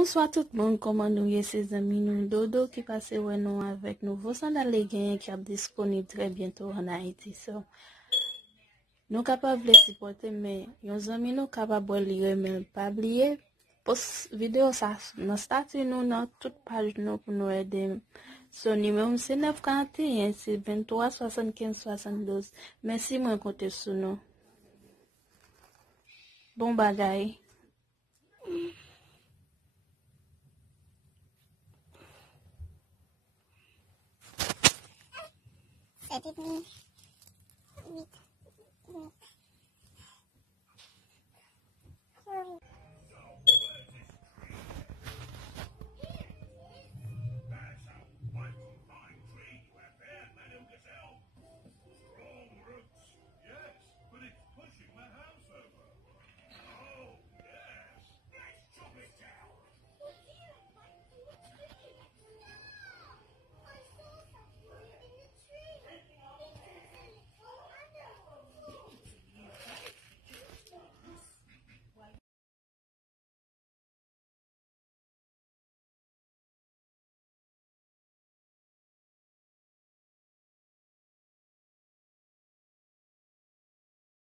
Bonsoir tout le monde, comment nous y ses amis, nous Dodo qui passe ouais nous avec nouveau sandal les gains qui est disponible très bientôt en Haïti. So, nous capables de supporter mais nos amis nous capables de lire mais pas oublier post vidéo ça dans statut nous dans toute page nous pour nous aider. Son numéro c'est 941 c'est 23 75 72. Merci moi compter sur nous. Bon bagaille. Edit me. Wait.